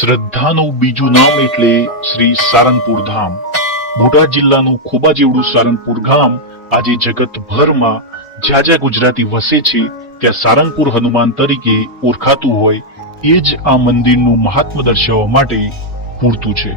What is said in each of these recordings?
શ્રદ્ધાનું બીજું નામ એટલે શ્રી સારંગપુર ધામ. બોટાદ જિલ્લાનું ખોબા જેવડું સારંગપુર ગામ આજે જગતભરમાં જ્યાં જ્યાં ગુજરાતી વસે છે ત્યાં સારંગપુર હનુમાન તરીકે ઓળખાતું હોય એ જ આ મંદિરનું મહાત્મ્ય દર્શાવવા માટે પૂરતું છે.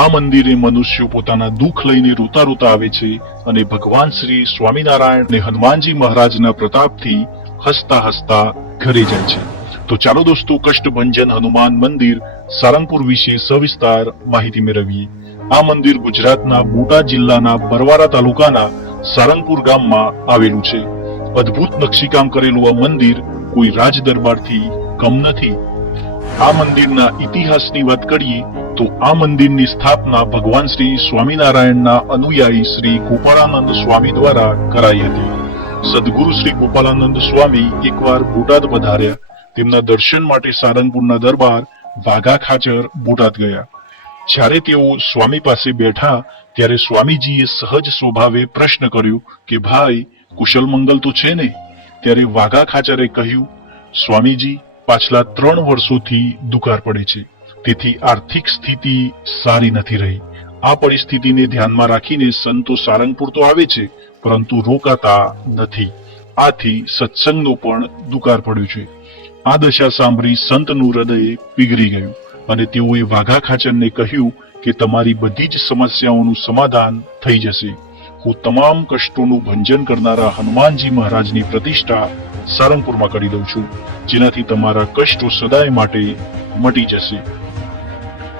આ મંદિરે મનુષ્યો પોતાના દુઃખ લઈને રોતા રોતા આવે છે અને ભગવાન શ્રી સ્વામિનારાયણ અને હનુમાનજી મહારાજના પ્રતાપથી હસતા હસતા ઘરે જાય છે. તો ચાલો દોસ્તો, કષ્ટભંજન હનુમાન મંદિર સારંગપુર વિશે સવિસ્તાર માહિતી મેળવીએ. આ મંદિર ગુજરાતના બોટાદ જિલ્લાના બરવારા તાલુકાના સારંગપુર ગામમાં આવેલું છે. અદ્ભુત નકશીકામ કરેલું આ મંદિર કોઈ રાજ દરબારથી કમ નથી. આ મંદિરના ઇતિહાસની વાત કરીએ તો આ મંદિરની સ્થાપના ભગવાન શ્રી સ્વામિનારાયણના અનુયાયી શ્રી ગોપાળાનંદ સ્વામી દ્વારા કરાઈ હતી. સદગુરુ શ્રી ગોપાળાનંદ સ્વામી એકવાર બોટાદ પધાર્યા. તેમના દર્શન માટે સારંગપુરના દરબાર વાઘા ખાચર બોટાદ ગયા. જ્યારે તેઓ સ્વામી પાસે બેઠા ત્યારે સ્વામીજીએ સહજ સ્વભાવે પ્રશ્ન કર્યો કે ભાઈ, કુશલ મંગલ તો છે ને? ત્યારે વાઘા ખાચરે કહ્યું, સ્વામીજી, પાછલા 3 વર્ષોથી દુકાળ પડે છે, તેથી આર્થિક સ્થિતિ સારી નથી રહી. આ પરિસ્થિતિને ધ્યાનમાં રાખીને સંતો સારંગપુર તો આવે છે પરંતુ રોકાતા નથી. આથી સત્સંગનો પણ દુકાળ પડ્યો છે. આ દશા સાંભળી સંતનું હૃદય પીગળી ગયું અને તેઓએ વાઘા ખાચરને કહ્યું કે તમારી બધી જ સમસ્યાઓનું સમાધાન થઈ જશે. હું તમામ કષ્ટોનું ભંજન કરનારા હનુમાનજી મહારાજની પ્રતિષ્ઠા સારંગપુરમાં કરી દઉં છું, જેનાથી તમારા કષ્ટો સદાય માટે મટી જશે.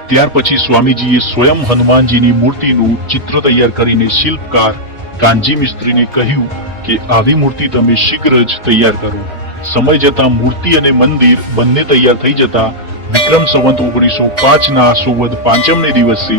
ત્યાર પછી સ્વામીજીએ સ્વયં હનુમાનજીની મૂર્તિનું ચિત્ર તૈયાર કરીને શિલ્પકાર કાનજી મિસ્ત્રીને કહ્યું કે આવી મૂર્તિ તમે શીઘ્ર જ તૈયાર કરો. સમય જતા મૂર્તિ અને મંદિર બંને તૈયાર થઈ જતા વિક્રમ સંવત 1905 ના સુવદ પાંચમને દિવસે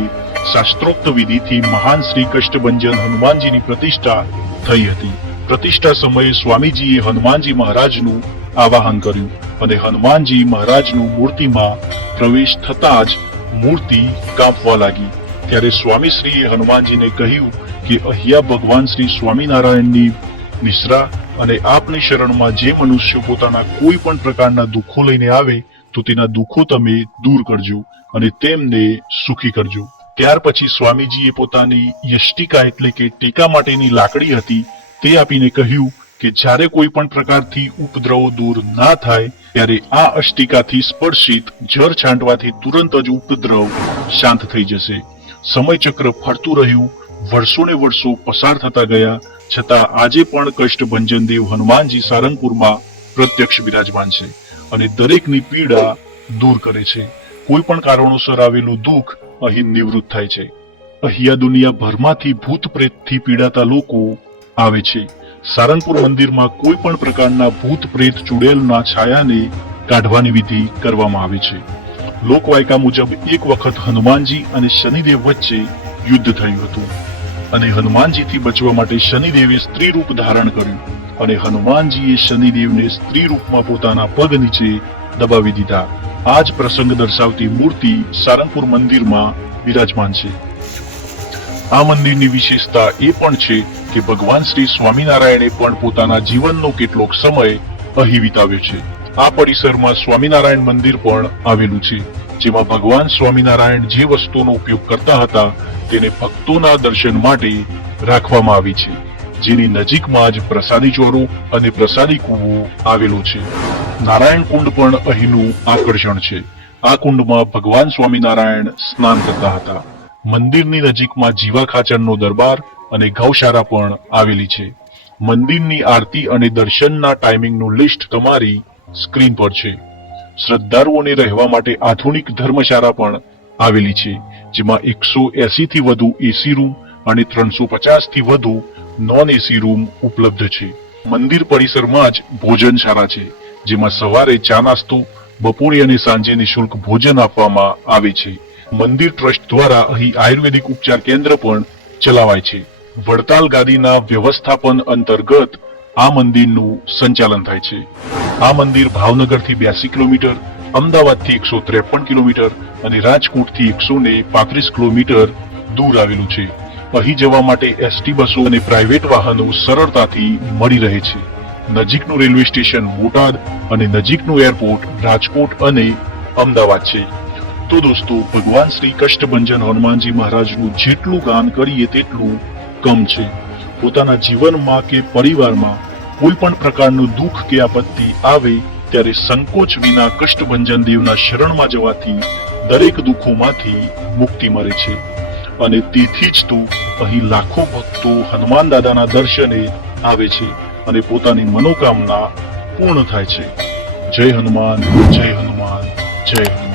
શાસ્ત્રોક્ત વિધિથી મહાન શ્રી કષ્ટભંજન હનુમાનજીની પ્રતિષ્ઠા થઈ હતી. પ્રતિષ્ઠા સમયે સ્વામીજીએ હનુમાનજી મહારાજનું આવાહન કર્યું અને હનુમાનજી મહારાજનું મૂર્તિમાં પ્રવેશ થતા જ મૂર્તિ કાંપવા લાગી. ત્યારે સ્વામીશ્રીએ હનુમાનજીને કહ્યું કે અહીંયા ભગવાન શ્રી સ્વામિનારાયણની નિશ્રા અને આપની શરણમાં જે મનુષ્યો પોતાના કોઈ પણ પ્રકારના દુઃખો લઈને આવે તો તેના દુઃખો તમે દૂર કરજો અને તેમને સુખી કરજો. ત્યાર પછી સ્વામીજીએ પોતાની યષ્ટિકા એટલે કે ટેકા માટેની લાકડી હતી તે આપીને કહ્યું કે જ્યારે કોઈ પણ પ્રકારથી ઉપદ્રવો દૂર ના થાય ત્યારે આ અષ્ટિકાથી સ્પર્શિત જળ છાંટવાથી તુરંત જ ઉપદ્રવ શાંત થઈ જશે. સમયચક્ર ફરતું રહ્યું. વર્ષોને વર્ષો પસાર થતા ગયા છતાં આજે પણ કષ્ટભંજન દેવ હનુમાનજી સારંગપુરમાં પ્રત્યક્ષ બિરાજમાન છે અને દરેકની પીડા દૂર કરે છે. કોઈ પણ કારણોસર આવેલું દુઃખ અહીં નિવૃત્ત થાય છે. અહીંયા દુનિયાભરમાંથી ભૂત પ્રેતથી પીડાતા લોકો આવે છે. સારંગપુર મંદિરમાં કોઈ પણ પ્રકારના ભૂત પ્રેત ચુડેલના છાયાને કાઢવાની વિધિ કરવામાં આવે છે. લોકવાયકા મુજબ એક વખત હનુમાનજી અને શનિદેવ વચ્ચે યુદ્ધ થયું હતું અને હનુમાનજીથી બચવા માટે શનિદેવે સ્ત્રી રૂપ ધારણ કર્યું અને હનુમાનજીએ શનિદેવને સ્ત્રી રૂપમાં પોતાના પગ નીચે દબાવી દીધા. આ જ પ્રસંગ દર્શાવતી મૂર્તિ સારંગપુર મંદિરમાં બિરાજમાન છે. આ મંદિરની વિશેષતા એ પણ છે કે ભગવાન શ્રી સ્વામિનારાયણે પણ પોતાના જીવનનો કેટલોક સમય અહીં વિતાવ્યો છે. આ પરિસરમાં સ્વામિનારાયણ મંદિર પણ આવેલું છે, જેમાં ભગવાન સ્વામિનારાયણ જે વસ્તુનો ઉપયોગ કરતા હતા તેને ભક્તોના દર્શન માટે રાખવામાં આવી છે, જેની નજીકમાં જ પ્રસાદી ચોરો અને પ્રસાદી કૂવો આવેલો છે. નારાયણ કુંડ પણ અહીંનું આકર્ષણ છે. આ કુંડમાં ભગવાન સ્વામિનારાયણ સ્નાન કરતા હતા. મંદિરની નજીકમાં જીવા ખાચરનો દરબાર અને ગૌશાળા પણ આવેલી છે. મંદિરની આરતી અને દર્શનના ટાઈમિંગનું લિસ્ટ તમારી સ્ક્રીન પર છે. શ્રદ્ધાળુઓને રહેવા માટે આધુનિક ધર્મશાળા પણ આવેલી છે, જેમાં 180 થી વધુ એસી રૂમ અને 350 થી વધુ નોન એસી રૂમ ઉપલબ્ધ છે. મંદિર પરિસરમાં જ ભોજનશાળા છે, જેમાં સવારે ચા નાસ્તો, બપોરે અને સાંજે નિઃશુલ્ક ભોજન આપવામાં આવે છે. મંદિર ટ્રસ્ટ દ્વારા અહીં આયુર્વેદિક ઉપચાર કેન્દ્ર પણ ચલાવાય છે. વડતાલ ગાદીના વ્યવસ્થાપન અંતર્ગત આ મંદિરનું સંચાલન થાય છે. આ મંદિર ભાવનગરથી 82 કિલોમીટર, અમદાવાદથી 153 કિલોમીટર અને રાજકોટથી 135 કિલોમીટર દૂર આવેલું છે. અહીં જવા માટે એસટી બસો અને પ્રાઇવેટ વાહનો સરળતાથી મળી રહે છે. નજીકનું રેલવે સ્ટેશન બોટાદ અને નજીકનું એરપોર્ટ રાજકોટ અને અમદાવાદ છે. તો દોસ્તો, ભગવાન શ્રી કષ્ટભંજન હનુમાનજી મહારાજનું જેટલું ગાન કરીએ તેટલું કમ છે. પોતાના જીવનમાં કે પરિવારમાં કોઈ પણ પ્રકારનું દુઃખ કે આપત્તિ આવે ત્યારે સંકોચ વિના કષ્ટભંજન દેવના શરણમાં જવાથી દરેક દુઃખોમાંથી મુક્તિ મળે છે. અને તેથી જ તો અહીં લાખો ભક્તો હનુમાન દાદાના દર્શને આવે છે અને પોતાની મનોકામના પૂર્ણ થાય છે. જય હનુમાન, જય હનુમાન, જય હનુમાન.